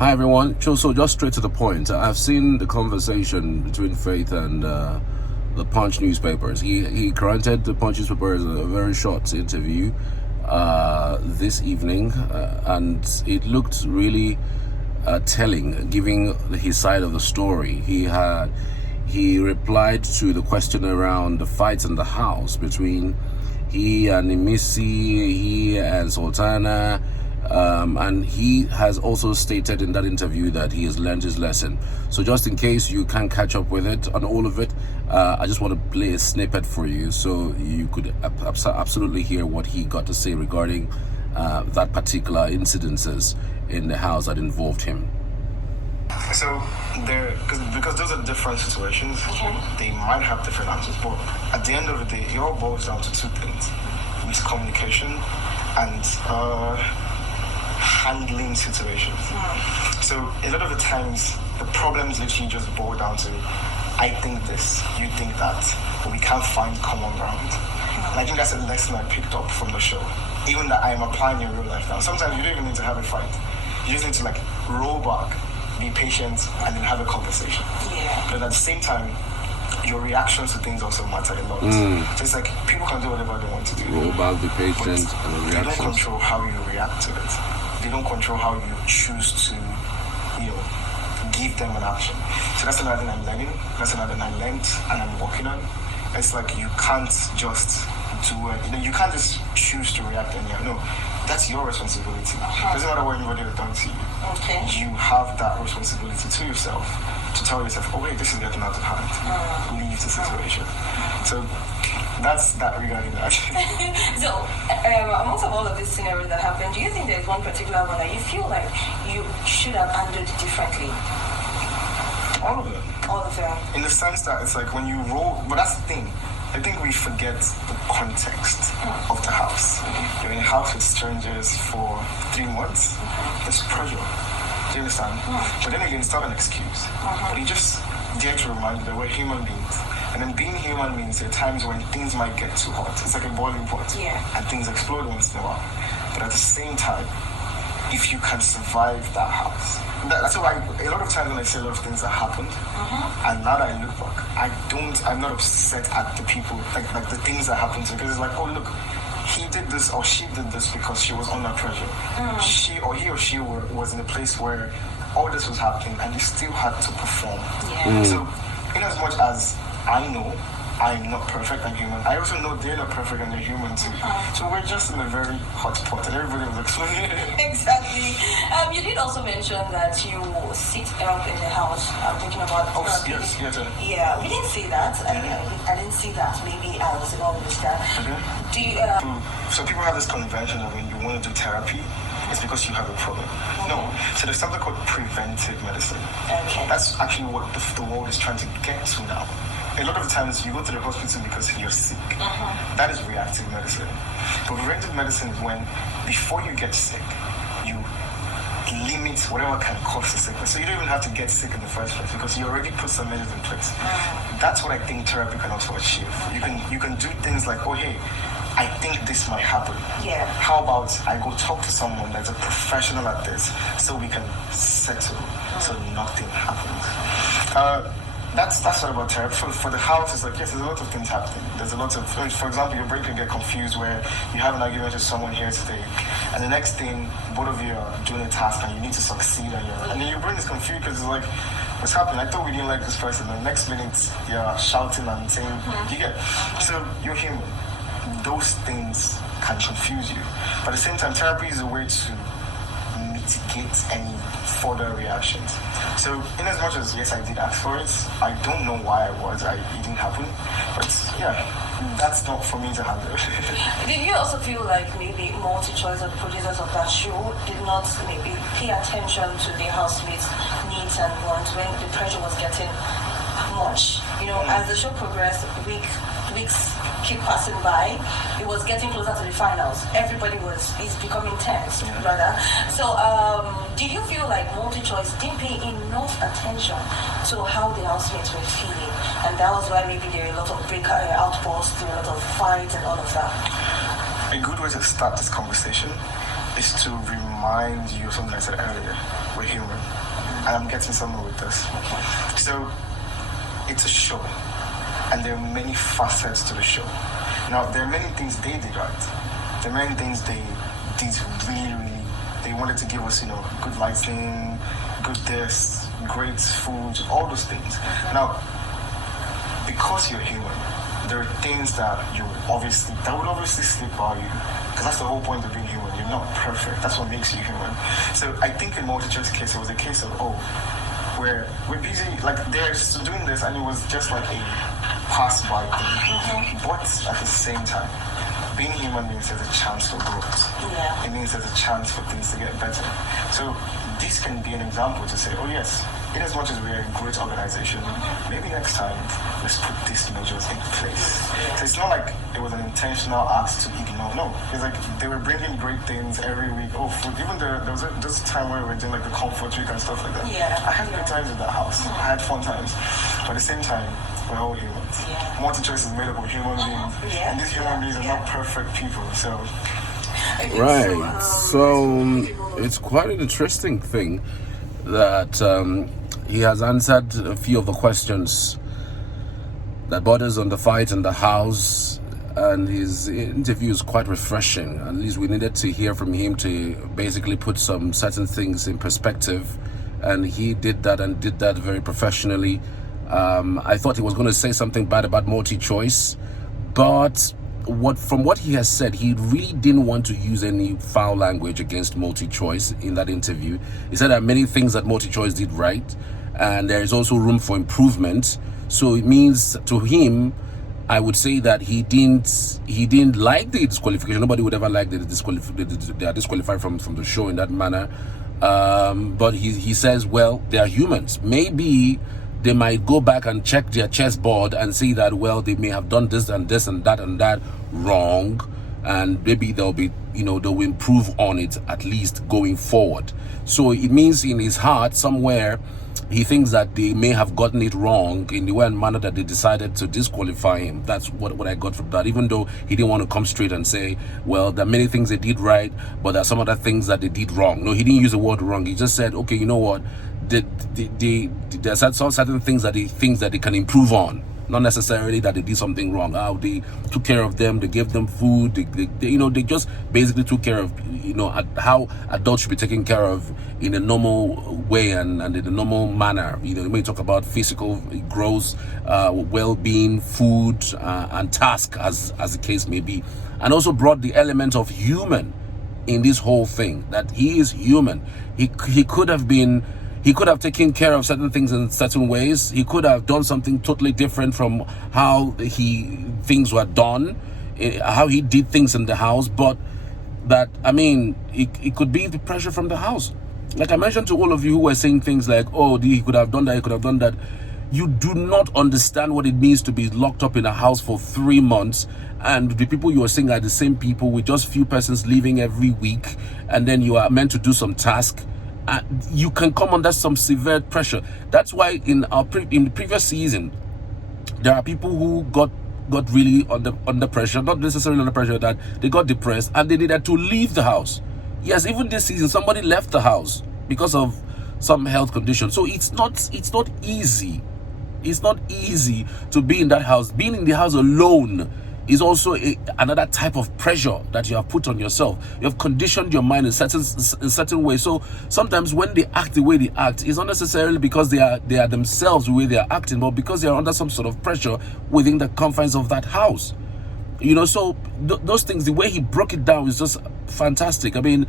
Hi everyone. So just straight to the point. I've seen the conversation between Faith and the Punch newspapers. He granted the Punch newspapers a very short interview this evening, and it looked really telling, giving his side of the story. He replied to the question around the fights in the house between he and Imisi, he and Sultana. And he has also stated in that interview that he has learned his lesson. So just in case you can't catch up with it on all of it, I just want to play a snippet for you so you could absolutely hear what he got to say regarding that particular incidences in the house that involved him. So because those are different situations, they might have different answers, but at the end of the day, it all boils down to two things: miscommunication and handling situations. So a lot of the times the problems literally just boil down to I think this, you think that, but we can't find common ground. And I think that's a lesson I picked up from the show. Even that I am applying in real life now. Sometimes you don't even need to have a fight. You just need to roll back, be patient, and then have a conversation. But at the same time, your reactions to things also matter a lot. So it's people can do whatever they want to do. Roll back, be patient, and the reactions. They don't control how you react to it. They don't control how you choose to, give them an action. So that's another thing I'm learning. That's another thing I learned and I'm working on. It's you can't just do it. You can't just choose to react anyhow. No, that's your responsibility. It doesn't matter what anybody has done to you. Okay. You have that responsibility to yourself to tell yourself, oh wait, this is getting out of hand. Leave the situation. So that's that regarding that. So, amongst all of these scenarios that happened, do you think there's one particular one that you feel like you should have handled differently? All of them. All of them. In the sense that it's when you roll, but that's the thing. I think we forget the context of the house. You're in a house with strangers for 3 months. There's pressure. Do you understand? But then again, it's not an excuse. But you just dare to remind you that we're human beings. And then being human means there are times when things might get too hot. It's like a boiling pot. And things explode once in a while. But at the same time, if you can survive that house. That's why a lot of times when I say a lot of things that happened, and now that I look back, I'm not upset at the people, like the things that happened to me, because it's oh look, he did this or she did this because she was under pressure. He or she was in a place where all this was happening and they still had to perform. So in as much as I know I'm not perfect, I'm human, I also know they're not perfect and they're human too. So we're just in a very hot pot and everybody was explaining. Exactly. You did also mention that you sit up in the house. I'm thinking about therapy. Yes. Yeah, we didn't see that. I didn't see that. Maybe I was wrong with that. Do you, So people have this convention that when you want to do therapy, it's because you have a problem. No. So there's something called preventive medicine. Okay. That's actually what the world is trying to get to now. A lot of the times you go to the hospital because you're sick. That is reactive medicine. But preventive medicine is when, before you get sick, you limit whatever can cause the sickness. So you don't even have to get sick in the first place because you already put some measures in place. That's what I think therapy can also achieve. You can do things like, oh hey, I think this might happen. How about I go talk to someone that's a professional at this so we can settle so nothing happens. That's what about therapy. For the house, it's yes, there's a lot of things happening. There's a lot of, for example, your brain can get confused where you have an argument with someone here today, and the next thing, both of you are doing a task and you need to succeed, and then your brain is confused because it's what's happening? I thought we didn't like this person. The next minute, you're shouting and saying, you get. So you're human. Those things can confuse you. But at the same time, therapy is a way to mitigate any further reactions. So in as much as yes, I did ask for it, I don't know why it didn't happen. But yeah, that's not for me to handle. Did you also feel like maybe multi-choice of producers of that show did not maybe pay attention to the housemates' needs and wants when the pressure was getting much? As the show progressed, weeks keep passing by, it was getting closer to the finals. Everybody is becoming tense, rather. So, did you feel like multi-choice didn't pay enough attention to how the housemates were feeling? And that was why maybe there were a lot of outbursts, a lot of fights and all of that. A good way to start this conversation is to remind you of something I said earlier. We're human. And I'm getting somewhere with this. So, it's a show. And there are many facets to the show. Now, there are many things they did right. There are many things they did really, they wanted to give us, good lighting, good this, great food, all those things. Now, because you're human, there are things that would obviously slip by you. Because that's the whole point of being human. You're not perfect. That's what makes you human. So I think in MultiChoice's case, it was a case of, where we're busy, like they're doing this, and it was just like a pass-by thing. But at the same time, being human means there's a chance for growth. Yeah. It means there's a chance for things to get better. So this can be an example to say, yes, in as much as we're a great organization, maybe next time let's put these measures in place. So it's not like it was an intentional act to ignore. No, it's like they were bringing great things every week. Food. Even there was a time where we were doing like the comfort week and stuff like that. Yeah. I had good times in that house. I had fun times. But at the same time, we're all humans. Yeah. MultiChoice is made up of human beings. Yeah. And these human beings are not perfect people. So Right. So it's quite an interesting thing that he has answered a few of the questions that borders on the fight in the house, and his interview is quite refreshing. At least we needed to hear from him to basically put some certain things in perspective, and he did that and did that very professionally. I thought he was going to say something bad about MultiChoice, but from what he has said, he really didn't want to use any foul language against MultiChoice in that interview. He said there are many things that MultiChoice did right, and there is also room for improvement. So it means to him, I would say that he didn't like the disqualification. Nobody would ever like they are disqualified from the show in that manner. But he says, well, they are humans. Maybe they might go back and check their chessboard and see that, well, they may have done this and this and that wrong, and maybe they'll improve on it at least going forward. So it means in his heart somewhere he thinks that they may have gotten it wrong in the way and manner that they decided to disqualify him. That's what I got from that, even though he didn't want to come straight and say, well, there are many things they did right, but there are some other things that they did wrong. No, he didn't use the word wrong. He just said, okay, you know what, there's some certain things that he thinks that they can improve on, not necessarily that they did something wrong. How they took care of them, they gave them food, they just basically took care of, how adults should be taken care of in a normal way and in a normal manner. When you talk about physical growth, well-being, food, and task, as the case may be, and also brought the element of human in this whole thing, that he is human. He could have taken care of certain things in certain ways. He could have done something totally different from how things were done, how he did things in the house. But it could be the pressure from the house. Like I mentioned to all of you who were saying things like, he could have done that, he could have done that. You do not understand what it means to be locked up in a house for 3 months, and the people you are seeing are the same people with just few persons leaving every week, and then you are meant to do some task. You can come under some severe pressure. That's why in the previous season, there are people who got really under pressure, not necessarily under pressure, that they got depressed and they needed to leave the house. Yes, even this season, somebody left the house because of some health condition. So it's not easy. It's not easy to be in that house. Being in the house alone is also another type of pressure that you have put on yourself. You have conditioned your mind in certain way. So sometimes when they act the way they act, it's not necessarily because they are themselves the way they are acting, but because they are under some sort of pressure within the confines of that house. So those things, the way he broke it down is just fantastic. I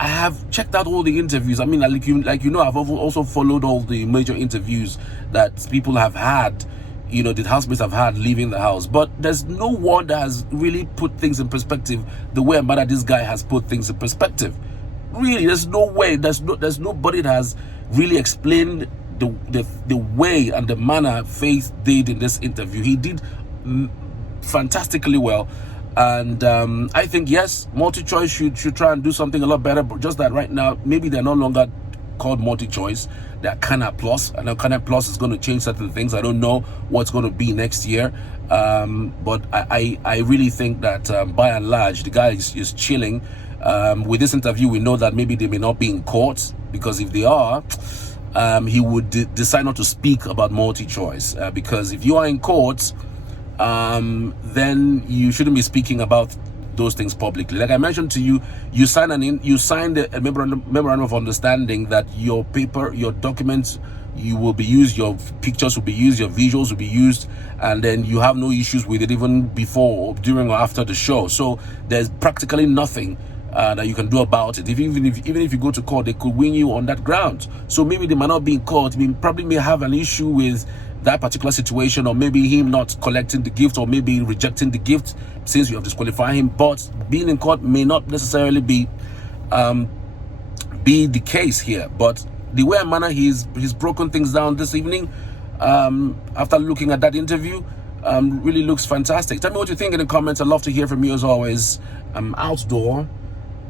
have checked out all the interviews. I've also followed all the major interviews that people have had, the housemates have had leaving the house. But there's no one that has really put things in perspective the way this guy has put things in perspective. Really, there's no way. There's nobody that has really explained the way and the manner Faith did in this interview. He did fantastically well. And I think, yes, MultiChoice should try and do something a lot better, but just that right now, maybe they're no longer called MultiChoice. They're Canal Plus. I know Canal Plus is going to change certain things. I don't know what's going to be next year. But I really think that by and large, the guy is chilling. With this interview, we know that maybe they may not be in court, because if they are, he would decide not to speak about multi-choice, because if you are in court, then you shouldn't be speaking about those things publicly. Like I mentioned to you, you signed a memorandum of understanding that your paper, your documents, you will be used, your pictures will be used, your visuals will be used, and then you have no issues with it even before, during, or after the show. So there's practically nothing that you can do about it. Even if you go to court, they could win you on that ground. So maybe they might not be in court. I mean, probably may have an issue with that particular situation, or maybe him not collecting the gift, or maybe rejecting the gift since you have disqualified him. But being in court may not necessarily be the case here. But the way and manner he's broken things down this evening, after looking at that interview, really looks fantastic. Tell me what you think in the comments. I'd love to hear from you as always. I'm outdoor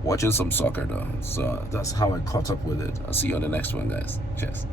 watching some soccer though, so that's how I caught up with it. I'll see you on the next one, guys. Cheers.